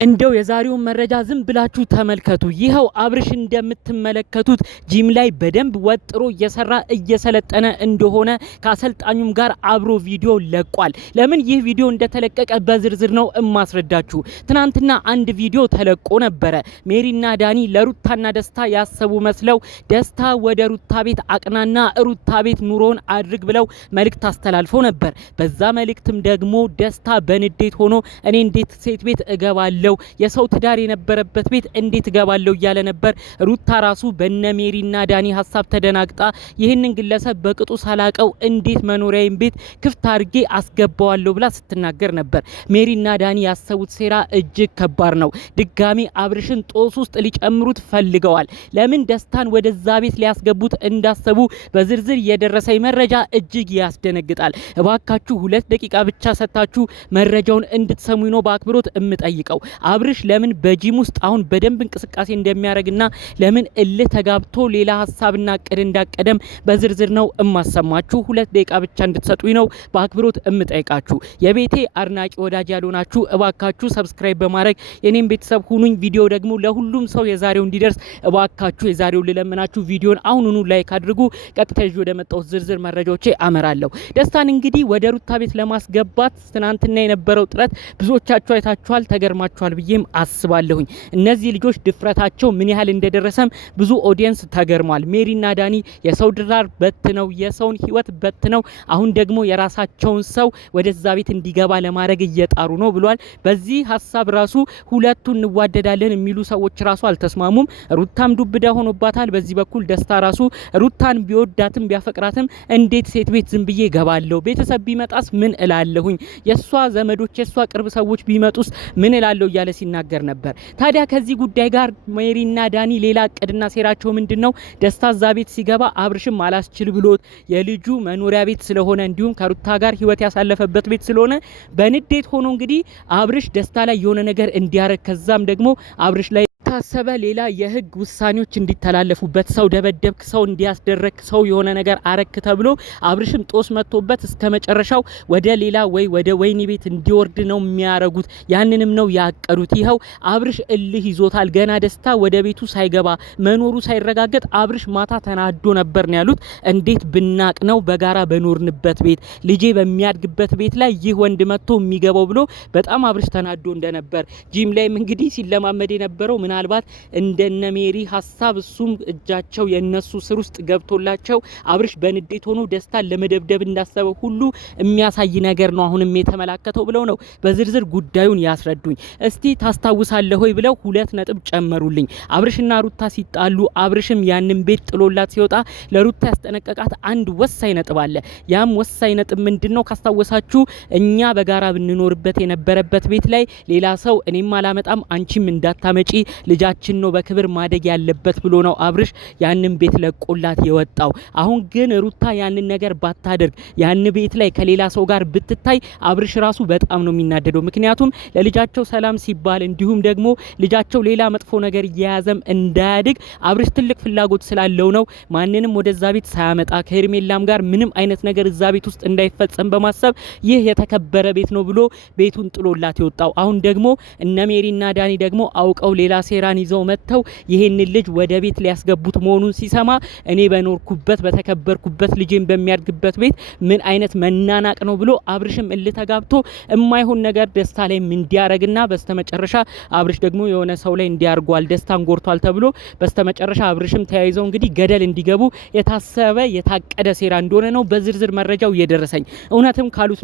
እንደው የዛሬውን መረጃ ዝም ብላችሁ ተመልከቱ። ይኸው አብርሽ እንደምትመለከቱት ጂም ላይ በደንብ ወጥሮ እየሰለጠነ እንደሆነ ከአሰልጣኙም ጋር አብሮ ቪዲዮ ለቋል። ለምን ይህ ቪዲዮ እንደተለቀቀ በዝርዝር ነው እማስረዳችሁ። ትናንትና አንድ ቪዲዮ ተለቆ ነበረ። ሜሪና ዳኒ ለሩታና ደስታ ያሰቡ መስለው ደስታ ወደ ሩታ ቤት አቅናና ሩታ ቤት ኑሮን አድርግ ብለው መልእክት አስተላልፈው ነበር። በዛ መልእክትም ደግሞ ደስታ በንዴት ሆኖ እኔ እንዴት ሴት ቤት እገባለሁ የሰው ትዳር የነበረበት ቤት እንዴት ገባለው እያለ ነበር። ሩታ ራሱ በነሜሪና ዳኒ ሐሳብ ተደናግጣ ይህንን ግለሰብ በቅጡ ሳላቀው እንዴት መኖሪያዬን ቤት ክፍት አድርጌ አስገባዋለሁ ብላ ስትናገር ነበር። ሜሪና ዳኒ ያሰቡት ሴራ እጅግ ከባድ ነው። ድጋሚ አብርሽን ጦስ ውስጥ ሊጨምሩት ፈልገዋል። ለምን ደስታን ወደዛ ቤት ሊያስገቡት እንዳሰቡ በዝርዝር የደረሰኝ መረጃ እጅግ ያስደነግጣል። እባካችሁ 2 ደቂቃ ብቻ ሰጣችሁ መረጃውን እንድትሰሙኝ ነው በአክብሮት እምጠይቀው። አብርሽ ለምን በጂም ውስጥ አሁን በደንብ እንቅስቃሴ እንደሚያደርግና ለምን እልህ ተጋብቶ ሌላ ሐሳብና እቅድ እንዳቀደም በዝርዝር ነው እማሰማችሁ። 2 ደቂቃ ብቻ እንድትሰጡኝ ነው በአክብሮት እምጠይቃችሁ። የቤቴ አድናቂ ወዳጅ ያልሆናችሁ እባካችሁ ሰብስክራይብ በማድረግ የኔም ቤተሰብ ሁኑኝ። ቪዲዮ ደግሞ ለሁሉም ሰው የዛሬው እንዲደርስ እባካችሁ የዛሬው ልለምናችሁ ቪዲዮን አሁኑኑ ላይክ አድርጉ። ቀጥታ ይዤ ወደ መጣው ዝርዝር መረጃዎቼ አመራለሁ። ደስታን እንግዲህ ወደ ሩታ ቤት ለማስገባት ትናንትና የነበረው ጥረት ብዙዎቻችሁ አይታችኋል፣ ተገርማችኋል ብዬም አስባለሁኝ። እነዚህ ልጆች ድፍረታቸው ምን ያህል እንደደረሰም ብዙ ኦዲየንስ ተገርሟል። ሜሪና ዳኒ የሰው ድራር በትነው የሰውን ህይወት በትነው አሁን ደግሞ የራሳቸውን ሰው ወደዛ ቤት እንዲገባ ለማድረግ እየጣሩ ነው ብሏል። በዚህ ሐሳብ ራሱ ሁለቱ እንዋደዳለን የሚሉ ሰዎች ራሱ አልተስማሙም። ሩታም ዱብዳ ሆኖባታል። በዚህ በኩል ደስታ ራሱ ሩታን ቢወዳትም ቢያፈቅራትም እንዴት ሴት ቤት ዝም ብዬ ገባለሁ? ቤተሰብ ቢመጣስ ምን እላለሁኝ? የሷ ዘመዶች የሷ ቅርብ ሰዎች ቢመጡስ ምን እላለሁ እያለ ሲናገር ነበር። ታዲያ ከዚህ ጉዳይ ጋር ሜሪና ዳኒ ሌላ እቅድና ሴራቸው ምንድነው? ደስታ እዛ ቤት ሲገባ አብርሽም አላስችል ብሎት የልጁ መኖሪያ ቤት ስለሆነ እንዲሁም ከሩታ ጋር ህይወት ያሳለፈበት ቤት ስለሆነ በንዴት ሆኖ እንግዲህ አብርሽ ደስታ ላይ የሆነ ነገር እንዲያረግ ከዛም ደግሞ አብርሽ ላይ ታሰበ ሌላ የህግ ውሳኔዎች እንዲተላለፉበት ሰው ደበደብክ፣ ሰው እንዲያስደረክ፣ ሰው የሆነ ነገር አረክ ተብሎ አብርሽም ጦስ መጥቶበት እስከ መጨረሻው ወደ ሌላ ወደ ወይኒ ቤት እንዲወርድ ነው የሚያረጉት። ያንንም ነው ያቀዱት። ይኸው አብርሽ እልህ ይዞታል። ገና ደስታ ወደ ቤቱ ሳይገባ መኖሩ ሳይረጋገጥ አብርሽ ማታ ተናዶ ነበር ነው ያሉት። እንዴት ብናቅ ነው በጋራ በኖርንበት ቤት ልጄ በሚያድግበት ቤት ላይ ይህ ወንድ መጥቶ የሚገባው ብሎ በጣም አብርሽ ተናዶ እንደነበር ጂም ላይም እንግዲህ ሲለማመድ የነበረው ምናልባት እንደነ ሜሪ ሐሳብ እሱም እጃቸው የነሱ ስር ውስጥ ገብቶላቸው አብርሽ በንዴት ሆኖ ደስታን ለመደብደብ እንዳሰበ ሁሉ የሚያሳይ ነገር ነው አሁንም የተመላከተው ብለው ነው በዝርዝር ጉዳዩን ያስረዱኝ። እስቲ ታስታውሳለህ ሆይ ብለው 2 ነጥብ ጨመሩልኝ። አብርሽና ሩታ ሲጣሉ አብርሽም ያንን ቤት ጥሎላት ሲወጣ ለሩታ ያስጠነቀቃት አንድ ወሳኝ ነጥብ አለ። ያም ወሳኝ ነጥብ ምንድነው ካስታወሳችሁ እኛ በጋራ ብንኖርበት የነበረበት ቤት ላይ ሌላ ሰው እኔም አላመጣም አንቺም እንዳታመጪ ልጃችን ነው በክብር ማደግ ያለበት ብሎ ነው አብርሽ ያንን ቤት ለቆላት የወጣው። አሁን ግን ሩታ ያንን ነገር ባታደርግ ያን ቤት ላይ ከሌላ ሰው ጋር ብትታይ አብርሽ ራሱ በጣም ነው የሚናደደው። ምክንያቱም ለልጃቸው ሰላም ሲባል እንዲሁም ደግሞ ልጃቸው ሌላ መጥፎ ነገር እየያዘም እንዳያድግ አብርሽ ትልቅ ፍላጎት ስላለው ነው ማንንም ወደዛ ቤት ሳያመጣ ከሄርሜላም ጋር ምንም አይነት ነገር እዛ ቤት ውስጥ እንዳይፈጸም በማሰብ ይህ የተከበረ ቤት ነው ብሎ ቤቱን ጥሎላት የወጣው። አሁን ደግሞ እነ ሜሪና ዳኒ ደግሞ አውቀው ሌላ ሴራን ይዘው መጥተው ይሄን ልጅ ወደ ቤት ሊያስገቡት መሆኑን ሲሰማ እኔ በኖርኩበት በተከበርኩበት ልጄን በሚያድግበት ቤት ምን አይነት መናናቅ ነው ብሎ አብርሽም እልህ ተጋብቶ የማይሆን ነገር ደስታ ላይ እንዲያረግና በስተመጨረሻ አብርሽ ደግሞ የሆነ ሰው ላይ እንዲያርጓል ደስታን ጎርቷል ተብሎ በስተመጨረሻ አብርሽም ተያይዘው እንግዲህ ገደል እንዲገቡ የታሰበ የታቀደ ሴራ እንደሆነ ነው በዝርዝር መረጃው የደረሰኝ። እውነትም ካሉት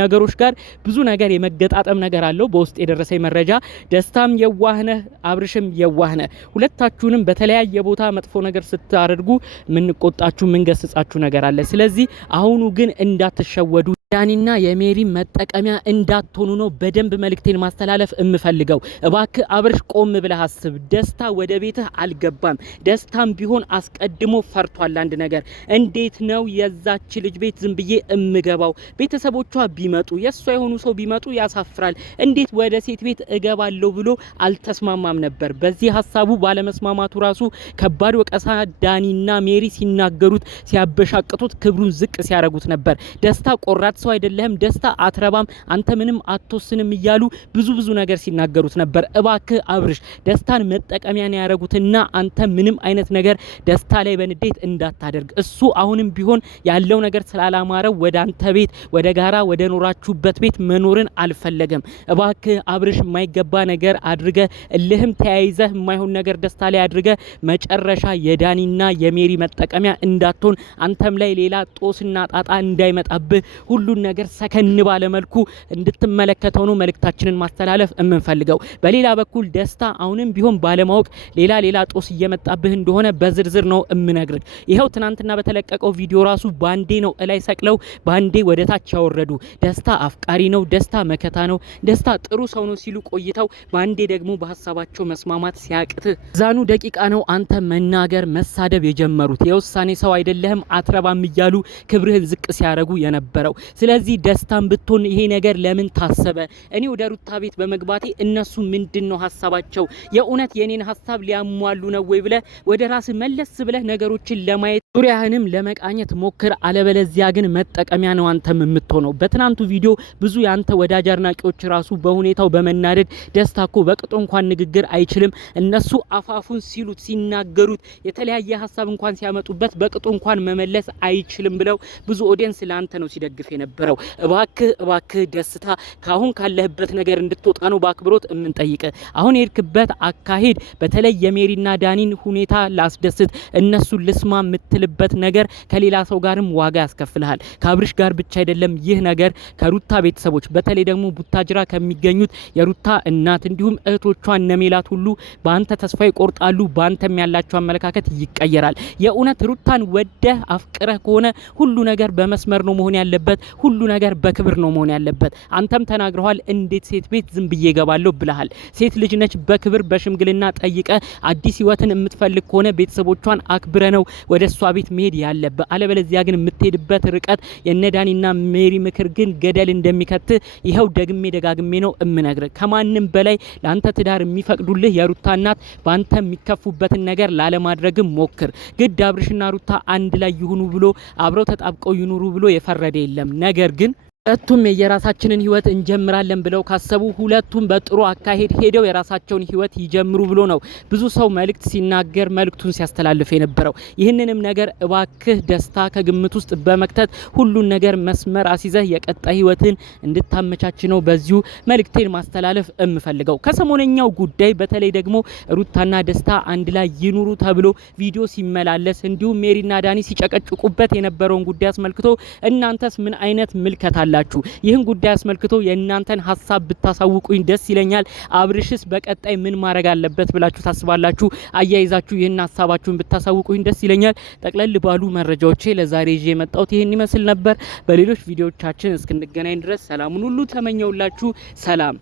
ነገሮች ጋር ብዙ ነገር የመገጣጠም ነገር አለው በውስጥ የደረሰኝ መረጃ። ደስታም የዋህነ አብርሽም የዋህነ ሁለታችሁንም በተለያየ ቦታ መጥፎ ነገር ስታደርጉ ምን ቆጣችሁ ምን ገስጻችሁ ነገር አለ። ስለዚህ አሁኑ ግን እንዳትሸወዱ ዳኒና የሜሪ መጠቀሚያ እንዳትሆኑ ነው በደንብ መልእክቴን ማስተላለፍ እምፈልገው። እባክህ አብርሽ ቆም ብለህ አስብ። ደስታ ወደ ቤትህ አልገባም። ደስታም ቢሆን አስቀድሞ ፈርቷል አንድ ነገር። እንዴት ነው የዛች ልጅ ቤት ዝም ብዬ እምገባው? ቤተሰቦቿ ቢመጡ የሷ የሆኑ ሰው ቢመጡ ያሳፍራል። እንዴት ወደ ሴት ቤት እገባለሁ ብሎ አልተስማማም ነበር። በዚህ ሐሳቡ ባለመስማማቱ ራሱ ከባድ ወቀሳ ዳኒና ሜሪ ሲናገሩት ሲያበሻቅጡት ክብሩን ዝቅ ሲያረጉት ነበር። ደስታ ቆራጥ ሰው ሰው አይደለህም፣ ደስታ አትረባም፣ አንተ ምንም አትወስንም እያሉ ብዙ ነገር ሲናገሩት ነበር። እባክህ አብርሽ ደስታን መጠቀሚያ ነው ያረጉትና አንተ ምንም አይነት ነገር ደስታ ላይ በንዴት እንዳታደርግ። እሱ አሁንም ቢሆን ያለው ነገር ስላላማረው ወደ አንተ ቤት ወደ ጋራ ወደ ኖራችሁበት ቤት መኖርን አልፈለገም። እባክህ አብርሽ የማይገባ ነገር አድርገ እልህም ተያይዘህ የማይሆን ነገር ደስታ ላይ አድርገ መጨረሻ የዳኒና የሜሪ መጠቀሚያ እንዳትሆን፣ አንተም ላይ ሌላ ጦስና ጣጣ እንዳይመጣብህ ሁሉን ነገር ሰከን ባለ መልኩ እንድትመለከተው ነው መልእክታችንን ማስተላለፍ የምንፈልገው። በሌላ በኩል ደስታ አሁንም ቢሆን ባለማወቅ ሌላ ጦስ እየመጣብህ እንደሆነ በዝርዝር ነው እምነግርህ። ይሄው ትናንትና በተለቀቀው ቪዲዮ ራሱ ባንዴ ነው እላይ ሰቅለው ባንዴ ወደ ታች ያወረዱ። ደስታ አፍቃሪ ነው፣ ደስታ መከታ ነው፣ ደስታ ጥሩ ሰው ነው ሲሉ ቆይተው ባንዴ ደግሞ በሀሳባቸው መስማማት ሲያቅት ዛኑ ደቂቃ ነው አንተ መናገር መሳደብ የጀመሩት። የውሳኔ ሰው አይደለህም አትረባም እያሉ ክብርህን ዝቅ ሲያረጉ የነበረው። ስለዚህ ደስታን ብትሆን ይሄ ነገር ለምን ታሰበ? እኔ ወደ ሩታ ቤት በመግባቴ እነሱ ምንድነው ሀሳባቸው? የእውነት የኔን ሀሳብ ሊያሟሉ ነው ወይ ብለ ወደ ራስ መለስ ብለ ነገሮችን ለማየት ዙሪያህንም ለመቃኘት ሞክር። አለበለዚያ ግን መጠቀሚያ ነው አንተም የምትሆነው። በትናንቱ ቪዲዮ ብዙ ያንተ ወዳጅ አድናቂዎች ራሱ በሁኔታው በመናደድ ደስታ እኮ በቅጦ እንኳን ንግግር አይችልም፣ እነሱ አፋፉን ሲሉት ሲናገሩት የተለያየ ሀሳብ እንኳን ሲያመጡበት በቅጦ እንኳን መመለስ አይችልም ብለው ብዙ ኦዲየንስ ለአንተ ነው ሲደግፍ የነበረው። እባክህ ደስታ ካሁን ካለህበት ነገር እንድትወጣ ነው በአክብሮት የምንጠይቅ። አሁን የሄድክበት አካሄድ በተለይ የሜሪና ዳኒን ሁኔታ ላስደስት እነሱ ልስማ የምትልበት ነገር ከሌላ ሰው ጋርም ዋጋ ያስከፍልሃል። ከአብርሽ ጋር ብቻ አይደለም ይህ ነገር ከሩታ ቤተሰቦች በተለይ ደግሞ ቡታጅራ ከሚገኙት የሩታ እናት እንዲሁም እህቶቿ እነሜላት ሁሉ በአንተ ተስፋ ይቆርጣሉ። በአንተም ያላቸው አመለካከት ይቀየራል። የእውነት ሩታን ወደህ አፍቅረህ ከሆነ ሁሉ ነገር በመስመር ነው መሆን ያለበት፣ ሁሉ ነገር በክብር ነው መሆን ያለበት። አንተም ተናግረዋል። እንዴት ሴት ቤት ዝም ብዬ ገባለሁ ብለሃል። ሴት ልጅ ነች፣ በክብር በሽምግልና ጠይቀ አዲስ ህይወትን የምትፈልግ ከሆነ ቤተሰቦቿን አክብረ ነው ወደ እሷ ቤት መሄድ ያለበት። አለበለዚያ ግን የምትሄድበት ርቀት የነዳኒና ሜሪ ምክር ግን ገደል እንደሚከት ይኸው ደግሜ ደጋግሜ ነው እምነግር። ከማንም በላይ ለአንተ ትዳር የሚፈቅዱልህ የሩታ እናት በአንተ የሚከፉበትን ነገር ላለማድረግም ሞክር። ግድ አብርሽና ሩታ አንድ ላይ ይሁኑ ብሎ አብረው ተጣብቀው ይኑሩ ብሎ የፈረደ የለም። ነገር ግን ሁለቱም የራሳችንን ህይወት እንጀምራለን ብለው ካሰቡ ሁለቱም በጥሩ አካሄድ ሄደው የራሳቸውን ህይወት ይጀምሩ ብሎ ነው ብዙ ሰው መልእክት ሲናገር መልእክቱን ሲያስተላልፍ የነበረው። ይህንንም ነገር እባክህ ደስታ ከግምት ውስጥ በመክተት ሁሉን ነገር መስመር አስይዘህ የቀጣይ ህይወትን እንድታመቻች ነው በዚሁ መልእክቴን ማስተላለፍ እምፈልገው። ከሰሞነኛው ጉዳይ በተለይ ደግሞ ሩታና ደስታ አንድ ላይ ይኑሩ ተብሎ ቪዲዮ ሲመላለስ እንዲሁም ሜሪና ዳኒ ሲጨቀጭቁበት የነበረውን ጉዳይ አስመልክቶ እናንተስ ምን አይነት ምልከታ አላችሁ? ይህን ጉዳይ አስመልክቶ የእናንተን ሀሳብ ብታሳውቁኝ ደስ ይለኛል። አብርሽስ በቀጣይ ምን ማድረግ አለበት ብላችሁ ታስባላችሁ? አያይዛችሁ ይህን ሀሳባችሁን ብታሳውቁኝ ደስ ይለኛል። ጠቅለል ባሉ መረጃዎቼ ለዛሬ ይዤ የመጣሁት ይህን ይመስል ነበር። በሌሎች ቪዲዮዎቻችን እስክንገናኝ ድረስ ሰላሙን ሁሉ ተመኘውላችሁ። ሰላም